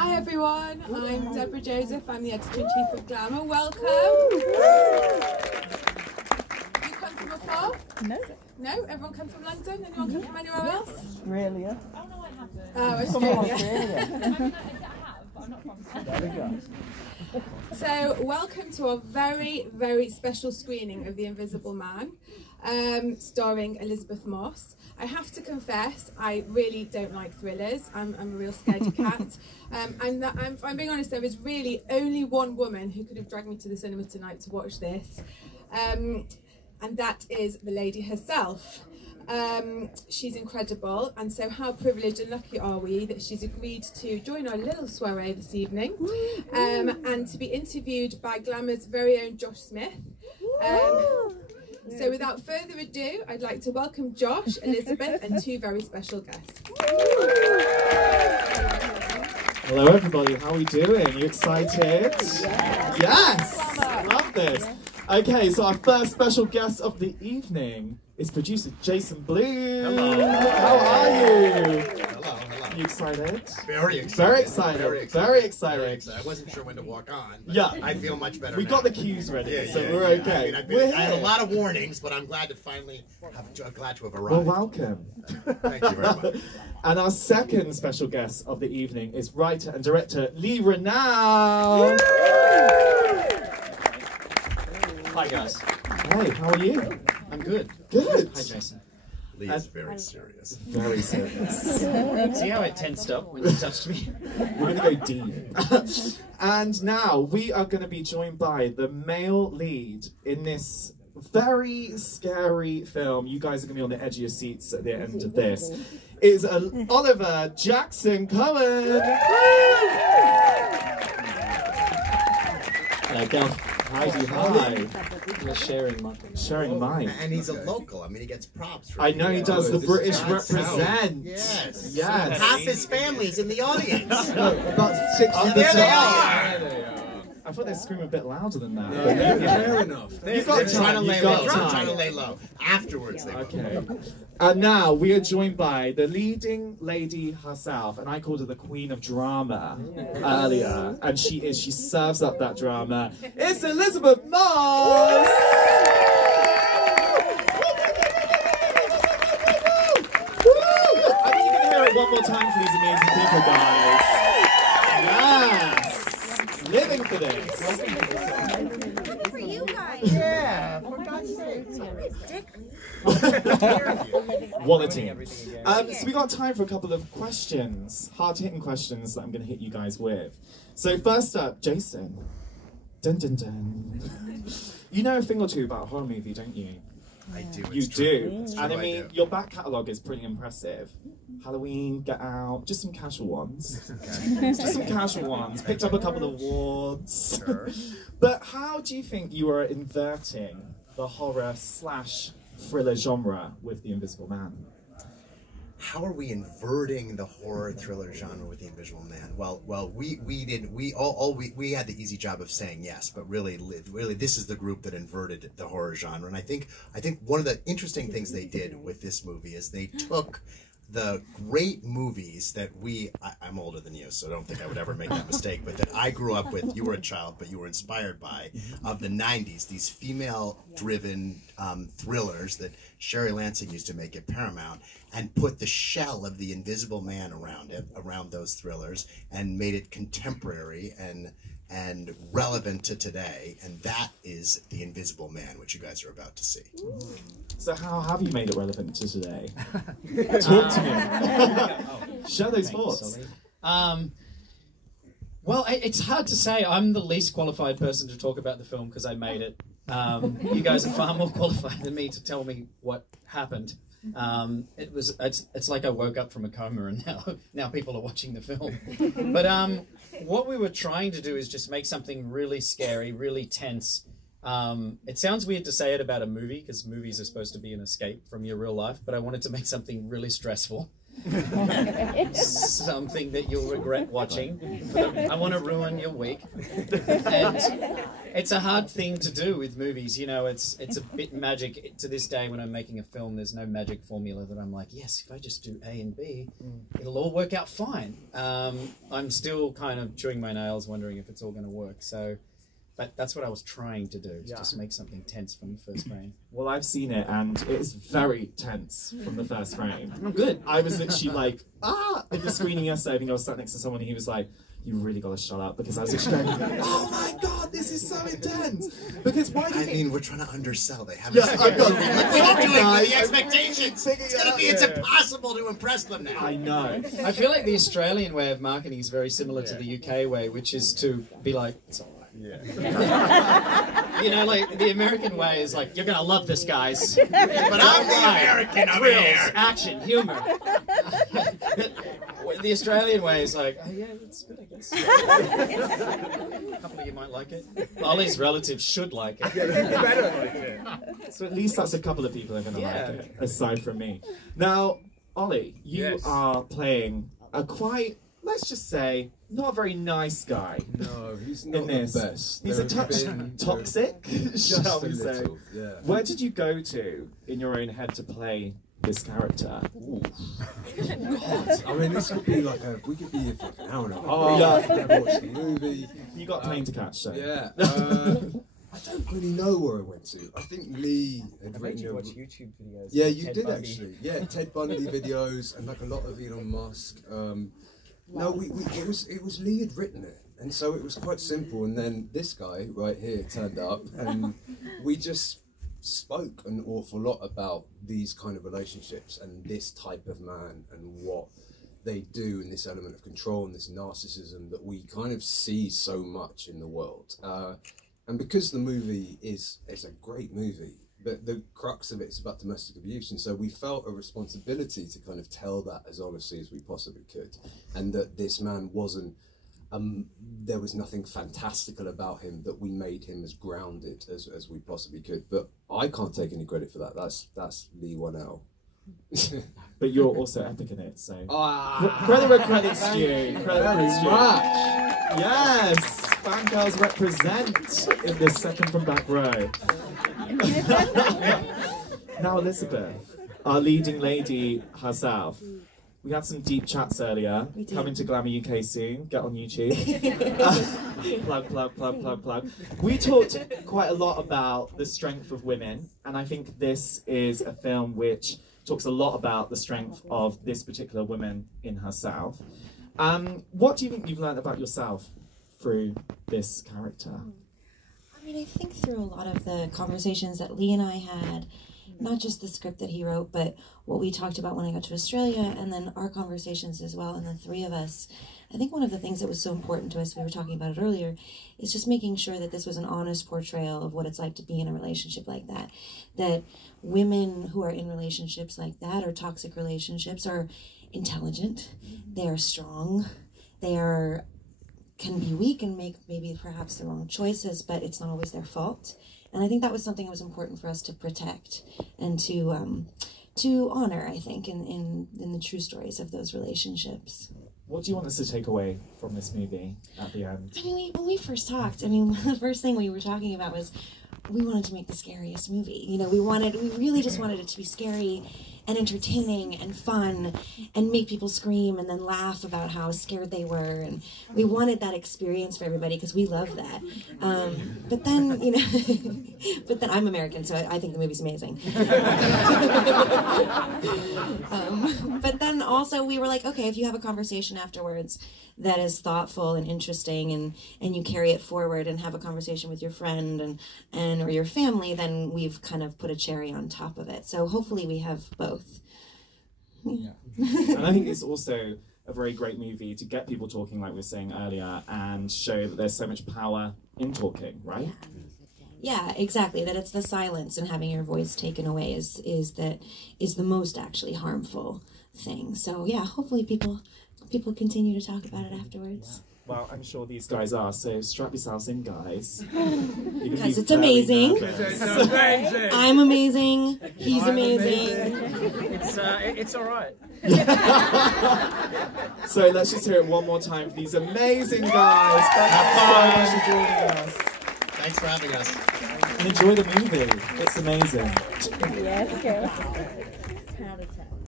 Hi everyone, I'm Deborah Joseph, I'm the Editor-in-Chief of Glamour. Welcome! You come from afar? No. No? Everyone come from London? Anyone come from anywhere else? Australia. Oh no, I haven't. Oh, Australia. Australia. I have, but I'm not from. There we go. So, welcome to our very, very special screening of The Invisible Man, starring Elizabeth Moss. I have to confess, I really don't like thrillers. I'm a real scaredy cat. I'm being honest, there is really only one woman who could have dragged me to the cinema tonight to watch this. And that is the lady herself. She's incredible, and so how privileged and lucky are we that she's agreed to join our little soiree this evening, and to be interviewed by Glamour's very own Josh Smith. So without further ado, I'd like to welcome Josh, Elizabeth, and two very special guests. Hello everybody, how are we doing? You excited? Yes! Love this. Okay, so our first special guest of the evening is producer Jason Bloom. Hello. How are you? Hello. You excited? Very excited. Very excited. Very excited. Very excited. I wasn't sure when to walk on. But Yeah. I feel much better We now. got the cues ready, Yeah, so yeah, we're yeah. okay. I had a lot of warnings, but I'm glad to finally glad to have Well, arrived. welcome. Thank you very much. And our second special guest of the evening is writer and director Lee Renown. Hi guys, Hey, how are you? I'm good. Good. Hi Jason. Lee is very serious. Very serious. See how I tensed up when you touched me? We're going to go deep. And now we are going to be joined by the male lead in this very scary film. You guys are going to be on the edge of your seats at the end of this. Is Oliver Jackson-Cohen. Hello, Gav. Heidi, hi. We're sharing my Sharing mine. And he's a local. I mean, he gets props. For I know he does. The British Down represent. Yes. Yes. Half his family's in the audience. About 60%. There they are. I thought they'd scream a bit louder than that. Fair enough. You've got They're trying to time. lay You've low. got They're time. trying to lay low. Afterwards, they will. Okay. And now we are joined by the leading lady herself, and I called her the queen of drama earlier, and she serves up that drama. It's Elizabeth Moss! Woo! I think you can hear it one more time for these amazing people, guys. Yes! Living for this. For you guys. Yeah, for God's sake. Walleting. So we got time for a couple of questions, hard-hitting questions that I'm going to hit you guys with. So first up, Jason. Dun dun dun. You know a thing or two about a horror movie, don't you? I do. You It's true. do. It's true, And I I mean, do. your back catalogue is pretty impressive. Halloween, Get Out, just some casual ones. Just some casual ones. Picked up a couple of awards. Sure. But how do you think you are inverting the horror / thriller genre with The Invisible Man? How are we inverting the horror thriller genre with The Invisible Man? Well, we had the easy job of saying yes, but really, this is the group that inverted the horror genre. And I think one of the interesting things they did with this movie is they took the great movies that I'm older than you, so I don't think I would ever make that mistake, but that I grew up with, you were a child, but you were inspired by, of the 90s, these female-driven thrillers that Sherry Lansing used to make at Paramount, and put the shell of the Invisible Man around those thrillers, and made it contemporary and relevant to today, and that is The Invisible Man, which you guys are about to see. So how have you made it relevant to today? Talk to me. Share those thoughts. Well, it's hard to say. I'm the least qualified person to talk about the film because I made it. You guys are far more qualified than me to tell me what happened. It's like I woke up from a coma and now people are watching the film. But what we were trying to do is just make something really scary, really tense. It sounds weird to say it about a movie because movies are supposed to be an escape from your real life, but I wanted to make something really stressful. something that you'll regret watching. I want to ruin your week. And it's a hard thing to do with movies, you know, it's a bit magic. To this day, when I'm making a film, there's no magic formula that I'm like, yes, if I just do A and B, it'll all work out fine. I'm still kind of chewing my nails, wondering if it's all going to work. So that's what I was trying to do, is just make something tense from the first frame. Well, I've seen it, and it is very tense from the first frame. I'm good. I was literally like, in the screening yesterday, I think I was sat next to someone, and he was like, you really got to shut up, because I was literally going, oh my god, this is so intense. Because why do you think... we're trying to undersell. They haven't seen I've got We're not doing the expectations. It's impossible to impress them now. I know. I feel like the Australian way of marketing is very similar to the UK way, which is to be like, it's all right. You know, like the American way is like, you're gonna love this, guys. But I'm the American over Thrills, here. action, humor. The Australian way is like, oh yeah, it's good, I guess. A couple of you might like it. Ollie's relatives should like it. So at least that's a couple of people are going to like it, aside from me. Now, Ollie, you are playing a quite, let's just say, not a very nice guy. No, he's not the best. He's a touch toxic, shall we say. Little, yeah. Where did you go to in your own head to play this character? Ooh. God, I mean, this could be like we could be here for like an hour and a half. Watch the movie. You got a plane to catch, so. Yeah. I don't really know where I went to. I think Lee had written you watch YouTube videos. Yeah, you Ted did Bundy. actually. Yeah, Ted Bundy videos and like a lot of Elon Musk. No, it was Lee had written it, and so it was quite simple. And then this guy right here turned up, and we just spoke an awful lot about these kind of relationships and this type of man and what they do, and this element of control and this narcissism that we kind of see so much in the world. And because the movie is a great movie, the crux of it is about domestic abuse, and so we felt a responsibility to kind of tell that as honestly as we possibly could, and that this man wasn't, there was nothing fantastical about him, that we made him as grounded as we possibly could. But I can't take any credit for that. That's Lee 1L. But you're also epic in it, so credit where credit's due. Credit where it's due. Yes, fangirls represent in the second from back row. Now Elizabeth, our leading lady herself. We had some deep chats earlier. Coming to Glamour UK soon. Get on YouTube. Plug. We talked quite a lot about the strength of women, and I think this is a film which talks a lot about the strength of this particular woman in herself. What do you think you've learned about yourself through this character? I mean, I think through a lot of the conversations that Lee and I had, not just the script that he wrote, but what we talked about when I got to Australia, and then our conversations as well, and the three of us. I think one of the things that was so important to us, we were talking about it earlier, is just making sure that this was an honest portrayal of what it's like to be in a relationship like that. That women who are in relationships like that, or toxic relationships, are intelligent, they are strong, they can be weak and make maybe perhaps the wrong choices, but it's not always their fault. And I think that was something that was important for us to protect and to honor, I think, in the true stories of those relationships. What do you want us to take away from this movie at the end? I mean, when we first talked, I mean, the first thing we were talking about was we wanted to make the scariest movie. You know, we really just wanted it to be scary and entertaining and fun and make people scream and then laugh about how scared they were. And we wanted that experience for everybody because we love that. But then, you know, but then I'm American, so I think the movie's amazing. But then also we were like, okay, if you have a conversation afterwards that is thoughtful and interesting and you carry it forward and have a conversation with your friend and or your family, then we've kind of put a cherry on top of it. So hopefully we have both. Yeah. And I think it's also a very great movie to get people talking, like we were saying earlier, and show that there's so much power in talking, right? Yeah, exactly. That it's the silence and having your voice taken away is the most actually harmful thing. So yeah, hopefully people continue to talk about it afterwards. Well, I'm sure these guys are, so strap yourselves in, guys. Guys, it's amazing. I'm amazing. He's amazing. It's all right. So let's just hear it one more time for these amazing guys. Thank you so much for joining us. Thanks for having us. And enjoy the movie. It's amazing. Yes, go.